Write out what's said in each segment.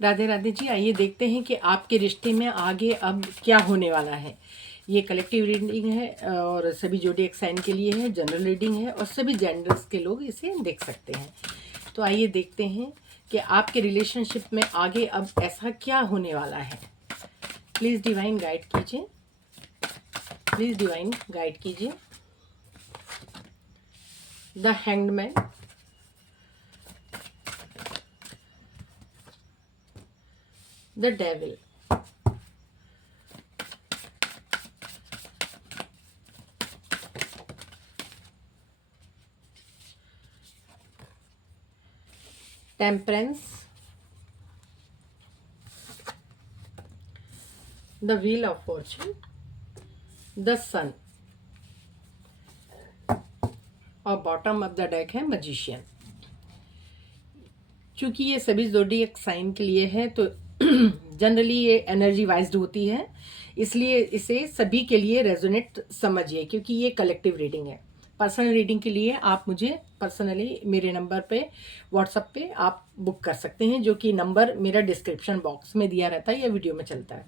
राधे राधे जी। आइए देखते हैं कि आपके रिश्ते में आगे अब क्या होने वाला है। ये कलेक्टिव रीडिंग है और सभी ज़ोडिएक साइन के लिए है, जनरल रीडिंग है और सभी जेंडर्स के लोग इसे देख सकते हैं। तो आइए देखते हैं कि आपके रिलेशनशिप में आगे अब ऐसा क्या होने वाला है। प्लीज़ डिवाइन गाइड कीजिए, प्लीज़ डिवाइन गाइड कीजिए। The hanged man, the devil, temperance, the wheel of fortune, the sun और बॉटम ऑफ द डेक है मैजिशियन। चूँकि ये सभी ज़ोडिएक साइन के लिए है तो जनरली ये एनर्जी वाइज्ड होती है, इसलिए इसे सभी के लिए रेजोनेट समझिए, क्योंकि ये कलेक्टिव रीडिंग है। पर्सनल रीडिंग के लिए आप मुझे पर्सनली मेरे नंबर पे व्हाट्सएप पे आप बुक कर सकते हैं, जो कि नंबर मेरा डिस्क्रिप्शन बॉक्स में दिया रहता है या वीडियो में चलता है।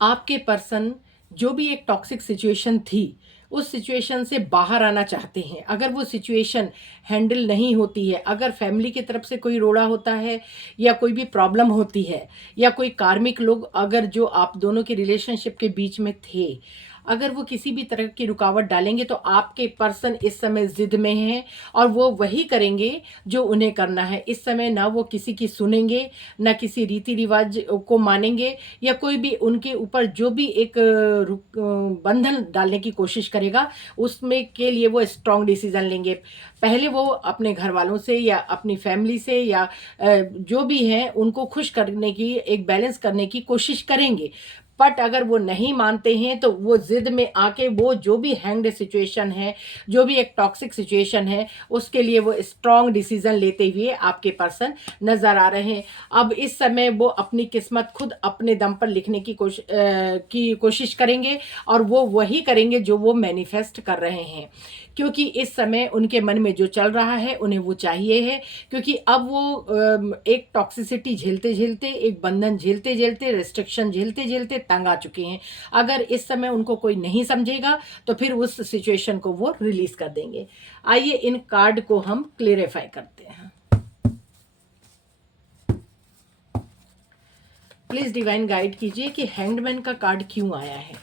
आपके पर्सन जो भी एक टॉक्सिक सिचुएशन थी, उस सिचुएशन से बाहर आना चाहते हैं। अगर वो सिचुएशन हैंडल नहीं होती है, अगर फैमिली की तरफ से कोई रोड़ा होता है या कोई भी प्रॉब्लम होती है या कोई कार्मिक लोग अगर जो आप दोनों के रिलेशनशिप के बीच में थे, अगर वो किसी भी तरह की रुकावट डालेंगे तो आपके पर्सन इस समय ज़िद में हैं और वो वही करेंगे जो उन्हें करना है। इस समय ना वो किसी की सुनेंगे, ना किसी रीति रिवाज को मानेंगे, या कोई भी उनके ऊपर जो भी एक बंधन डालने की कोशिश करेगा उसमें के लिए वो स्ट्रॉन्ग डिसीजन लेंगे। पहले वो अपने घर वालों से या अपनी फैमिली से या जो भी हैं उनको खुश करने की, एक बैलेंस करने की कोशिश करेंगे। बट अगर वो नहीं मानते हैं तो वो ज़िद में आके वो जो भी हैंग्ड सिचुएशन है, जो भी एक टॉक्सिक सिचुएशन है, उसके लिए वो स्ट्रॉन्ग डिसीजन लेते हुए आपके पर्सन नज़र आ रहे हैं। अब इस समय वो अपनी किस्मत खुद अपने दम पर लिखने की कोशिश करेंगे और वो वही करेंगे जो वो मैनिफेस्ट कर रहे हैं, क्योंकि इस समय उनके मन में जो चल रहा है उन्हें वो चाहिए है। क्योंकि अब वो एक टॉक्सिसिटी झेलते झेलते, एक बंधन झेलते झेलते, रिस्ट्रिक्शन झेलते झेलते तंग आ चुके हैं। अगर इस समय उनको कोई नहीं समझेगा तो फिर उस सिचुएशन को वो रिलीज कर देंगे। आइए इन कार्ड को हम क्लेरिफाई करते हैं। प्लीज डिवाइन गाइड कीजिए कि हैंग्डमैन का कार्ड क्यों आया है।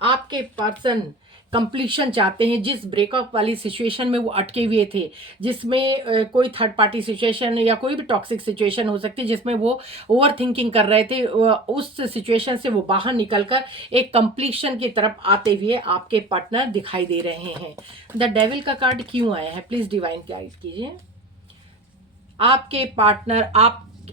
आपके पर्सन कंप्लीशन चाहते हैं, जिस ब्रेकअप वाली सिचुएशन में वो अटके हुए थे, जिसमें कोई थर्ड पार्टी सिचुएशन या कोई भी टॉक्सिक सिचुएशन हो सकती है जिसमें वो ओवर थिंकिंग कर रहे थे, उस सिचुएशन से वो बाहर निकलकर एक कंप्लीशन की तरफ आते हुए आपके पार्टनर दिखाई दे रहे हैं। द डेविल का कार्ड क्यों आया है, प्लीज डिवाइन गाइड कीजिए। आपके पार्टनर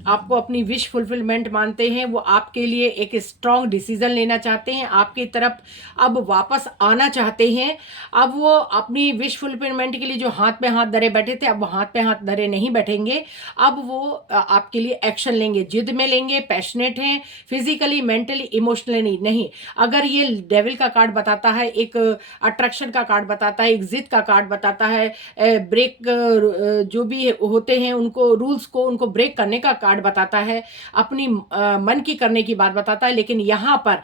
आपको अपनी विश फुलफिलमेंट मानते हैं, वो आपके लिए एक स्ट्रॉन्ग डिसीजन लेना चाहते हैं, आपकी तरफ अब वापस आना चाहते हैं। अब वो अपनी विश फुलफिलमेंट के लिए जो हाथ पे हाथ धरे बैठे थे, अब वो हाथ पे हाथ धरे नहीं बैठेंगे। अब वो आपके लिए एक्शन लेंगे, जिद में लेंगे, पैशनेट हैं, फिजिकली, मेंटली, इमोशनली नहीं। अगर ये डेविल का कार्ड बताता है, एक अट्रैक्शन का कार्ड बताता है, एक जिद का कार्ड बताता है, ब्रेक जो भी होते हैं उनको, रूल्स को उनको ब्रेक करने का कार्ड बताता है, अपनी मन की करने की बात बताता है। लेकिन यहाँ पर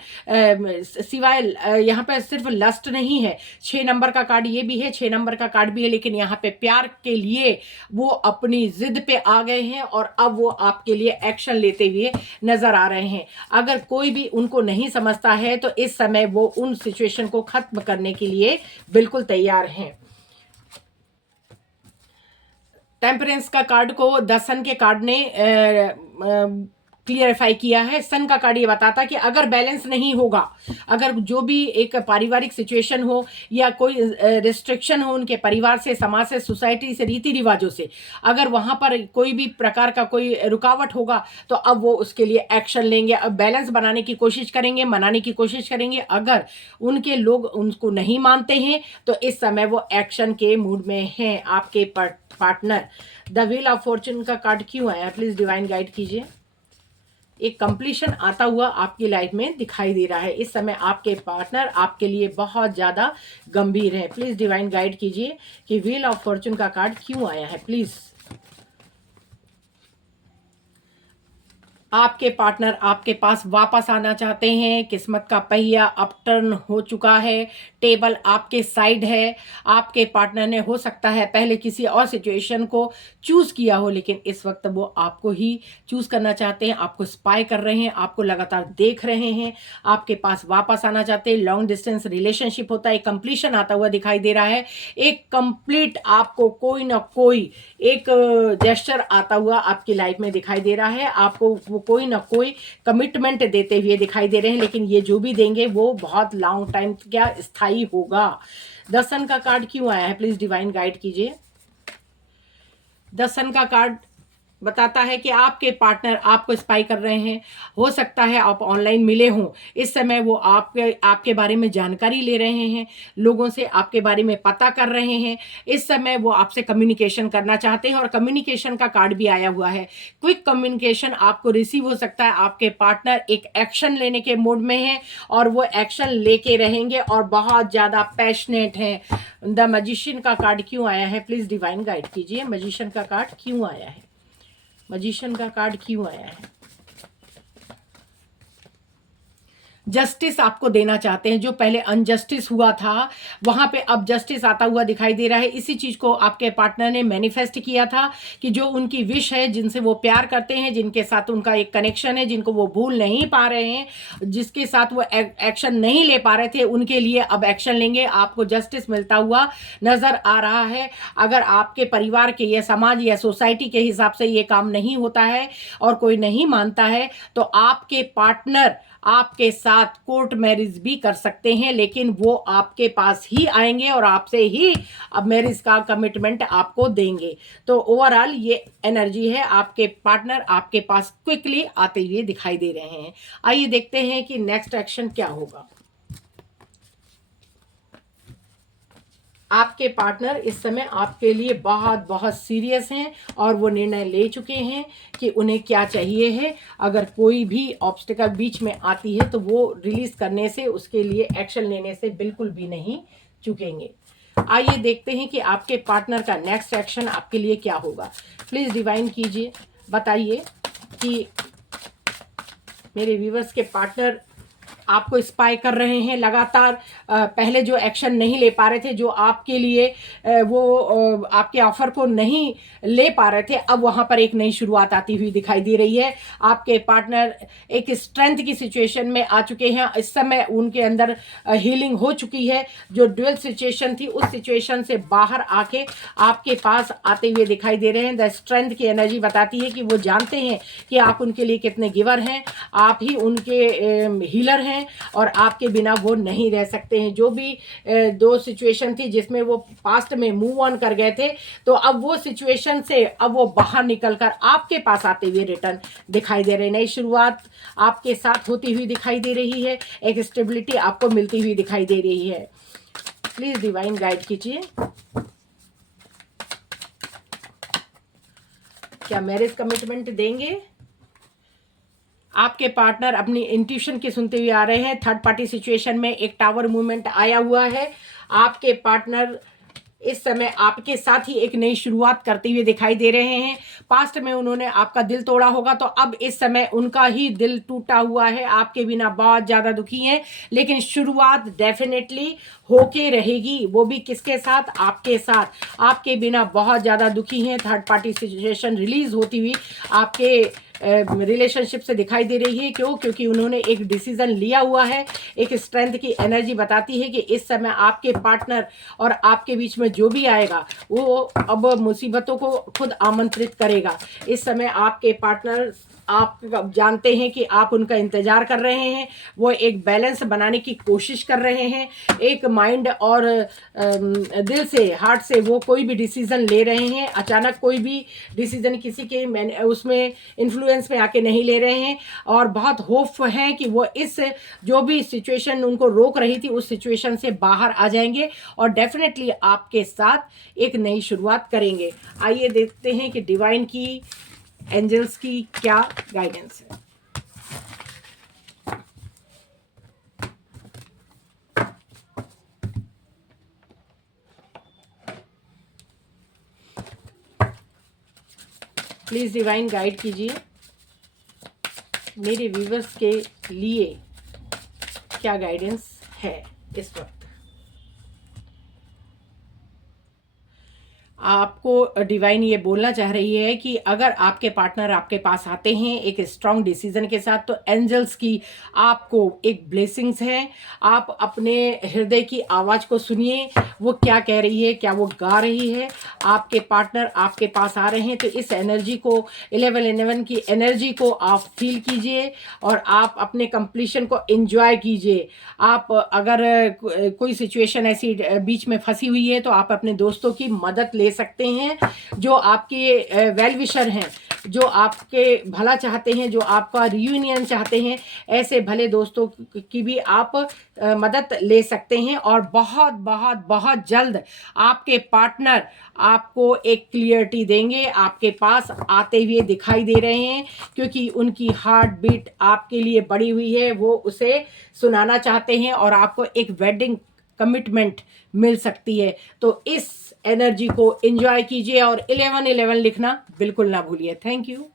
सिवाय यहाँ पर सिर्फ लस्ट नहीं है, 6 नंबर का कार्ड ये भी है, 6 नंबर का कार्ड भी है, लेकिन यहाँ पे प्यार के लिए वो अपनी जिद पे आ गए हैं और अब वो आपके लिए एक्शन लेते हुए नजर आ रहे हैं। अगर कोई भी उनको नहीं समझता है तो इस समय वो उन सिचुएशन को खत्म करने के लिए बिल्कुल तैयार हैं। टेम्परेंस का कार्ड को द सन के कार्ड ने क्लियरिफाई किया है। सन का कार्ड ये बताता है कि अगर बैलेंस नहीं होगा, अगर जो भी एक पारिवारिक सिचुएशन हो या कोई रिस्ट्रिक्शन हो उनके परिवार से, समाज से, सोसाइटी से, रीति रिवाजों से, अगर वहाँ पर कोई भी प्रकार का कोई रुकावट होगा तो अब वो उसके लिए एक्शन लेंगे, अब बैलेंस बनाने की कोशिश करेंगे, मनाने की कोशिश करेंगे। अगर उनके लोग उनको नहीं मानते हैं तो इस समय वो एक्शन के मूड में हैं आपके partner. The wheel of Fortune का कार्ड क्यों आया, प्लीज डिवाइन गाइड कीजिए। एक कंप्लीशन आता हुआ आपकी लाइफ में दिखाई दे रहा है। इस समय आपके पार्टनर आपके लिए बहुत ज़्यादा गंभीर है। प्लीज़ डिवाइन गाइड कीजिए कि व्हील ऑफ फॉर्चून का कार्ड क्यों आया है। प्लीज़ आपके पार्टनर आपके पास वापस आना चाहते हैं। किस्मत का पहिया अपटर्न हो चुका है, टेबल आपके साइड है। आपके पार्टनर ने हो सकता है पहले किसी और सिचुएशन को चूज़ किया हो, लेकिन इस वक्त वो आपको ही चूज़ करना चाहते हैं। आपको स्पाई कर रहे हैं, आपको लगातार देख रहे हैं, आपके पास वापस आना चाहते हैं। लॉन्ग डिस्टेंस रिलेशनशिप होता है, कंप्लीशन आता हुआ दिखाई दे रहा है। एक कंप्लीट आपको कोई ना कोई एक जेस्चर आता हुआ आपकी लाइफ में दिखाई दे रहा है। आपको वो कोई ना कोई कमिटमेंट देते हुए दिखाई दे रहे हैं, लेकिन ये जो भी देंगे वो बहुत लॉन्ग टाइम क्या स्थायी होगा। द सन का कार्ड क्यों आया है? प्लीज डिवाइन गाइड कीजिए। द सन का कार्ड बताता है कि आपके पार्टनर आपको स्पाई कर रहे हैं। हो सकता है आप ऑनलाइन मिले हों, इस समय वो आपके बारे में जानकारी ले रहे हैं, लोगों से आपके बारे में पता कर रहे हैं। इस समय वो आपसे कम्युनिकेशन करना चाहते हैं और कम्युनिकेशन का कार्ड भी आया हुआ है। क्विक कम्युनिकेशन आपको रिसीव हो सकता है। आपके पार्टनर एक एक्शन लेने के मूड में है और वो एक्शन लेके रहेंगे और बहुत ज़्यादा पैशनेट हैं। द मैजिशियन का कार्ड क्यों आया है? प्लीज़ डिवाइन गाइड कीजिए। मैजिशियन का कार्ड क्यों आया है? मैजिशियन का कार्ड क्यों आया है? जस्टिस आपको देना चाहते हैं। जो पहले अनजस्टिस हुआ था वहां पे अब जस्टिस आता हुआ दिखाई दे रहा है। इसी चीज को आपके पार्टनर ने मैनिफेस्ट किया था कि जो उनकी विश है, जिनसे वो प्यार करते हैं, जिनके साथ उनका एक कनेक्शन है, जिनको वो भूल नहीं पा रहे हैं, जिसके साथ वो एक्शन नहीं ले पा रहे थे, उनके लिए अब एक्शन लेंगे। आपको जस्टिस मिलता हुआ नजर आ रहा है। अगर आपके परिवार के या समाज या सोसाइटी के हिसाब से ये काम नहीं होता है और कोई नहीं मानता है, तो आपके पार्टनर आपके साथ कोर्ट मैरिज भी कर सकते हैं, लेकिन वो आपके पास ही आएंगे और आपसे ही अब मैरिज का कमिटमेंट आपको देंगे। तो ओवरऑल ये एनर्जी है, आपके पार्टनर आपके पास क्विकली आते हुए दिखाई दे रहे हैं। आइए देखते हैं कि नेक्स्ट एक्शन क्या होगा। आपके पार्टनर इस समय आपके लिए बहुत बहुत सीरियस हैं और वो निर्णय ले चुके हैं कि उन्हें क्या चाहिए है। अगर कोई भी ऑब्स्टिकल बीच में आती है तो वो रिलीज करने से, उसके लिए एक्शन लेने से बिल्कुल भी नहीं चुकेंगे। आइए देखते हैं कि आपके पार्टनर का नेक्स्ट एक्शन आपके लिए क्या होगा। प्लीज़ डिवाइन कीजिए, बताइए कि मेरे व्यूवर्स के पार्टनर आपको स्पाई कर रहे हैं लगातार। पहले जो एक्शन नहीं ले पा रहे थे, जो आपके लिए वो आपके ऑफर को नहीं ले पा रहे थे, अब वहाँ पर एक नई शुरुआत आती हुई दिखाई दे रही है। आपके पार्टनर एक स्ट्रेंथ की सिचुएशन में आ चुके हैं। इस समय उनके अंदर हीलिंग हो चुकी है। जो ड्यूअल सिचुएशन थी उस सिचुएशन से बाहर आके आपके पास आते हुए दिखाई दे रहे हैं। द स्ट्रेंथ की एनर्जी बताती है कि वो जानते हैं कि आप उनके लिए कितने गिवर हैं, आप ही उनके हीलर हैं और आपके बिना वो नहीं रह सकते हैं। जो भी दो सिचुएशन थी जिसमें वो पास्ट में मूव ऑन कर गए थे, तो अब वो सिचुएशन से अब वो बाहर निकलकर आपके पास आते हुए रिटर्न दिखाई दे रहे हैं। नई शुरुआत आपके साथ होती हुई दिखाई दे रही है। एक स्टेबिलिटी आपको मिलती हुई दिखाई दे रही है। प्लीज डिवाइन गाइड कीजिए, क्या मैरिज कमिटमेंट देंगे? आपके पार्टनर अपनी इंट्यूशन की सुनते हुए आ रहे हैं। थर्ड पार्टी सिचुएशन में एक टावर मूवमेंट आया हुआ है। आपके पार्टनर इस समय आपके साथ ही एक नई शुरुआत करते हुए दिखाई दे रहे हैं। पास्ट में उन्होंने आपका दिल तोड़ा होगा, तो अब इस समय उनका ही दिल टूटा हुआ है। आपके बिना बहुत ज़्यादा दुखी हैं, लेकिन शुरुआत डेफिनेटली होके रहेगी। वो भी किसके साथ? आपके साथ। आपके बिना बहुत ज़्यादा दुखी हैं। थर्ड पार्टी सिचुएशन रिलीज होती हुई आपके रिलेशनशिप से दिखाई दे रही है। क्यों? क्योंकि उन्होंने एक डिसीजन लिया हुआ है। एक स्ट्रेंथ की एनर्जी बताती है कि इस समय आपके पार्टनर और आपके बीच में जो भी आएगा वो अब मुसीबतों को खुद आमंत्रित करेगा। इस समय आपके पार्टनर आप जानते हैं कि आप उनका इंतजार कर रहे हैं। वो एक बैलेंस बनाने की कोशिश कर रहे हैं। एक माइंड और दिल से, हार्ट से वो कोई भी डिसीजन ले रहे हैं। अचानक कोई भी डिसीजन किसी के उसमें इन्फ्लुएंस में आके नहीं ले रहे हैं और बहुत होप है कि वो इस जो भी सिचुएशन उनको रोक रही थी उस सिचुएशन से बाहर आ जाएंगे और डेफिनेटली आपके साथ एक नई शुरुआत करेंगे। आइए देखते हैं कि डिवाइन की, एंजल्स की क्या गाइडेंस है। प्लीज़ डिवाइन गाइड कीजिए मेरे व्यूवर्स के लिए क्या गाइडेंस है इस वक्त। आपको डिवाइन ये बोलना चाह रही है कि अगर आपके पार्टनर आपके पास आते हैं एक स्ट्रांग डिसीजन के साथ, तो एंजल्स की आपको एक ब्लेसिंग्स है। आप अपने हृदय की आवाज़ को सुनिए, वो क्या कह रही है, क्या वो गा रही है। आपके पार्टनर आपके पास आ रहे हैं, तो इस एनर्जी को 1111 की एनर्जी को आप फील कीजिए और आप अपने कंप्लीशन को एंजॉय कीजिए। आप अगर कोई सिचुएशन ऐसी बीच में फंसी हुई है, तो आप अपने दोस्तों की मदद ले सकते हैं, जो आपके वेल विशर हैं, जो आपके भला चाहते हैं, जो आपका रियूनियन चाहते हैं। ऐसे भले दोस्तों की भी आप मदद ले सकते हैं और बहुत बहुत बहुत जल्द आपके पार्टनर आपको एक क्लियरिटी देंगे, आपके पास आते हुए दिखाई दे रहे हैं, क्योंकि उनकी हार्ट बीट आपके लिए बढ़ी हुई है। वो उसे सुनाना चाहते हैं और आपको एक वेडिंग कमिटमेंट मिल सकती है। तो इस एनर्जी को एंजॉय कीजिए और 1111 लिखना बिल्कुल ना भूलिए। Thank you.